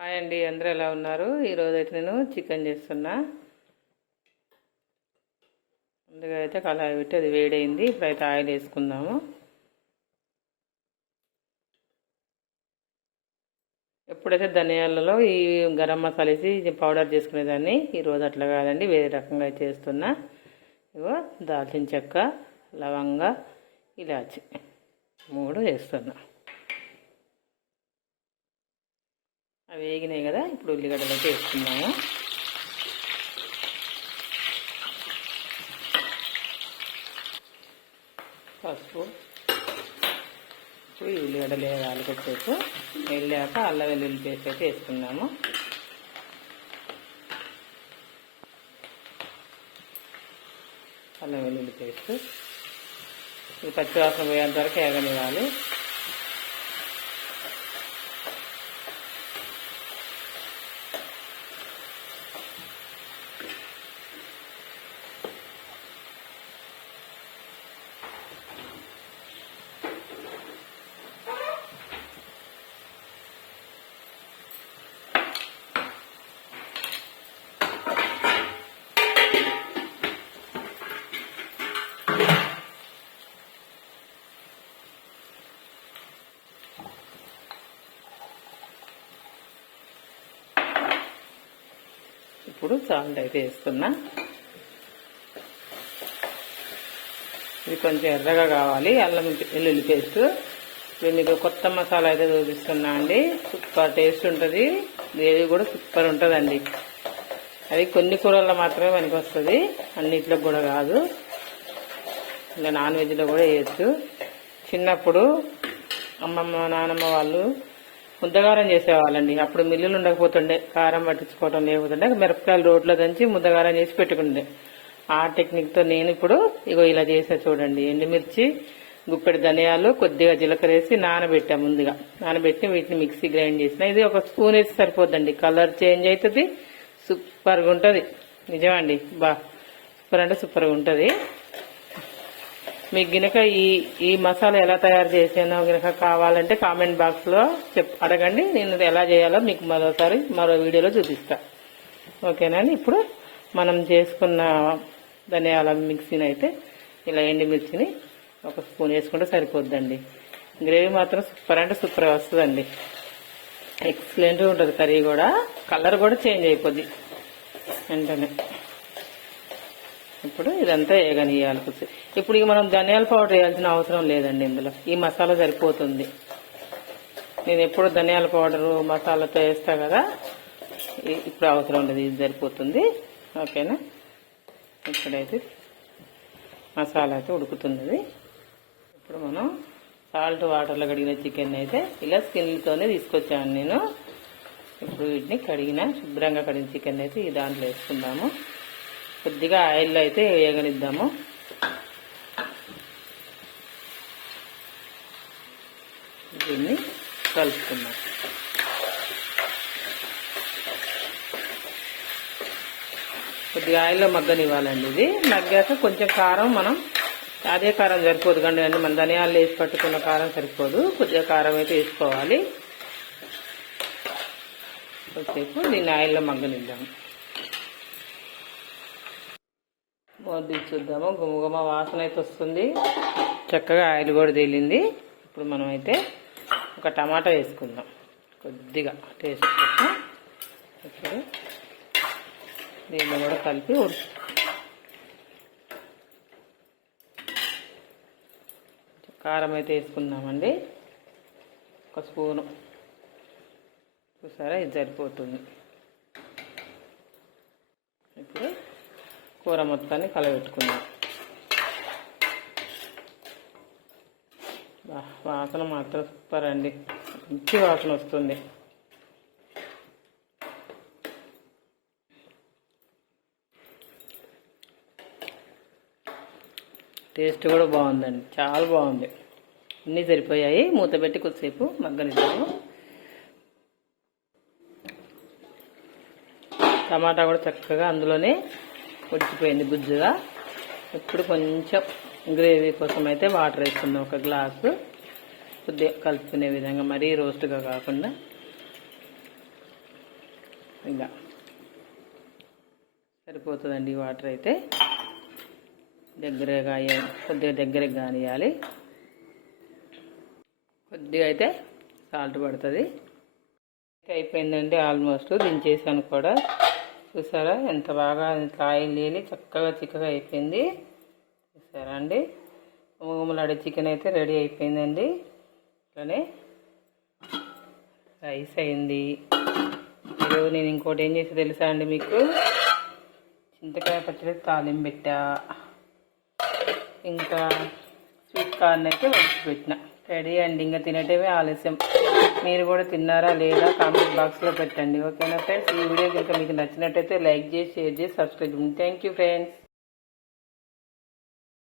Hi అండి అందరూ ఎలా ఉన్నారు? ఈరోజు అయితే నేను చికెన్ చేస్తున్నా. ముందుగా అయితే కళాయి పెట్టి అది వేడైంది ఇప్పుడైతే ఆయిల్ వేసుకుందాము. ఎప్పుడైతే ధనియాలలో ఈ గరం మసాలా వేసి పౌడర్ చేసుకునేదాన్ని ఈరోజు అట్లా కాదండి వేరే రకంగా చేస్తున్నా. ఇగో దాల్చిన చెక్క లవంగ ఇలాచి మూడు వేస్తున్నా. వేగినాయి కదా ఇప్పుడు ఉల్లిగడ్డలు అయితే వేసుకున్నాము పసుపు. ఇప్పుడు ఉల్లిగడ్డలు వేయాలి వెళ్ళాక అల్లం వెల్లుల్లి పేస్ట్ అయితే వేసుకున్నాము అల్లం వెల్లుల్లి పేస్ట్. ఇది పచ్చివాసన పోయేంత వరకు వేగనివ్వాలి ఇప్పుడు సాల్ట్ అయితే వేస్తున్నా. ఇది కొంచెం ఎర్రగా కావాలి. అల్లం వెల్లుల్లి పేస్ట్. దీనికి మీకు కొత్త మసాలా అయితే చూపిస్తున్నా అండి. సూపర్ టేస్ట్ ఉంటుంది. గ్రేవీ కూడా సూపర్ ఉంటుందండి. అది కొన్ని కూరల్లో మాత్రమే మనకి వస్తుంది అన్నిట్లో కూడా కాదు. ఇంకా నాన్ వెజ్లో కూడా వేయచ్చు. చిన్నప్పుడు అమ్మమ్మ నానమ్మ వాళ్ళు ముద్దగారం చేసేవాళ్ళండి. అప్పుడు మిల్లులు ఉండకపోతుండే కారం పట్టించుకోవటం లేకపోతుండే మిరపకాయలు రోడ్లో దంచి ముద్దగారం చేసి పెట్టుకుండే. ఆ టెక్నిక్తో నేను ఇప్పుడు ఇగో ఇలా చేసా చూడండి. ఎండుమిర్చి గుప్పెడు ధనియాలు కొద్దిగా జీలకర్ర వేసి నానబెట్టా ముందుగా. నానబెట్టి వీటిని మిక్సీ గ్రైండ్ చేసిన. ఇది ఒక స్పూన్ వేసి సరిపోద్దండి. కలర్ చేంజ్ అవుతుంది సూపర్గా ఉంటుంది నిజమండి. బా సూపర్ అంటే సూపర్గా ఉంటుంది మీకు గినక ఈ ఈ మసాలా ఎలా తయారు చేసానో గినక కావాలంటే కామెంట్ బాక్స్లో చెప్ అడగండి. నేను ఎలా చేయాలో మీకు మరోసారి మరో వీడియోలో చూపిస్తా. ఓకేనండి ఇప్పుడు మనం చేసుకున్న ధనియాల మిక్సీని అయితే ఇలా ఎండిమిర్చిని ఒక స్పూన్ వేసుకుంటే సరిపోద్దండి. గ్రేవీ మాత్రం సూపర్ అంటే సూపర్ వస్తుందండి. ఎక్సలెంట్ ఉంటుంది కర్రీ కూడా. కలర్ కూడా చేంజ్ అయిపోద్ది. వెంటనే. ఇప్పుడు ఇదంతా ఏగనియాలి వస్తుంది ఇప్పుడు ఇక మనం ధనియాల పౌడర్ వేయాల్సిన అవసరం లేదండి ఇందులో. ఈ మసాలా సరిపోతుంది. నేను ఎప్పుడు ధనియాల పౌడరు మసాలాతో వేస్తా కదా? ఇప్పుడు అవసరం లేదు ఇది సరిపోతుంది. ఓకేనా? ఇప్పుడైతే మసాలా అయితే ఉడుకుతున్నది. ఇప్పుడు మనం సాల్ట్ వాటర్లో కడిగిన చికెన్ అయితే ఇలా స్కిన్లతోనే తీసుకొచ్చాను నేను. ఇప్పుడు వీటిని కడిగిన శుభ్రంగా కడిగిన చికెన్ అయితే ఈ దాంట్లో వేసుకుందాము. కొద్దిగా ఆయిల్లో అయితే వేయగనిద్దాము దీన్ని కలుపుకుందాం. కొద్దిగా ఆయిల్లో మగ్గనివ్వాలండి ఇది. మగ్గాక కొంచెం కారం మనం అదే కారం సరిపోదు కండి అండి మన ధనియాలు వేసి పట్టుకున్న కారం సరిపోదు. కొద్దిగా కారం అయితే వేసుకోవాలి. కొద్దిసేపు దీన్ని ఆయిల్లో మగ్గనిద్దాము మూత చూద్దాము. గుమగుమ వాసన అయితే వస్తుంది. చక్కగా ఆయిల్ కూడా తేలింది. ఇప్పుడు మనం అయితే ఒక టమాటా వేసుకుందాం. కొద్దిగా టేస్ట్ కోసం ఇప్పుడు దీన్ని కూడా కలిపి ఉడుకు కారం అయితే వేసుకుందామండి. ఒక స్పూను. చూసారా? ఇది సరిపోతుంది. ఇప్పుడు కూర మొత్తాన్ని కలబెట్టుకుందాం వాసన మాత్రం సూపర్ అండి. మంచి వాసన వస్తుంది. టేస్ట్ కూడా బాగుందండి. చాలా బాగుంది. అన్నీ సరిపోయాయి. మూత పెట్టి కొద్దిసేపు మగ్గనిద్దాము. టమాటా కూడా చక్కగా అందులోనే ఉడికిపోయింది గుజ్జుగా ఇప్పుడు కొంచెం గ్రేవీ కోసం అయితే వాటర్ వేసుకుందాం ఒక గ్లాసు. కొద్దిగా కలుపుకునే విధంగా మరీ రోస్ట్గా కాకుండా. ఇలా సరిపోతుందండి వాటర్ అయితే. దగ్గరగా కొద్దిగా దగ్గరకు కానియాలి కొద్దిగా అయితే సాల్ట్ పడుతుంది. అయిపోయిందండి ఆల్మోస్ట్. దించేసాను కూడా. చూసారా? ఎంత బాగా ఆయిల్ వేలి చక్కగా చిక్కగా అయిపోయింది. చూసారా అండి? ఉమ్మలాడే చికెన్ అయితే రెడీ అయిపోయిందండి. ఇట్లానే రైస్ అయింది. ఈరోజు నేను ఇంకోటి ఏం చేసి తెలుసా అండి మీకు? చింతకాయ పచ్చడి తాలింపు పెట్టా. ఇంకా స్వీట్ కార్న్ అయితే వచ్చి పెట్టిన. రెడీ అండి. ఇంకా తినటమే ఆలస్యం. మీరు కూడా తిన్నారా లేదా కామెంట్ బాక్స్లో పెట్టండి. ఓకేనా ఫ్రెండ్స్? ఈ వీడియో కనుక మీకు నచ్చినట్టయితే లైక్ చేసి షేర్ చేసి సబ్స్క్రైబ్ చేయండి. Thank you friends.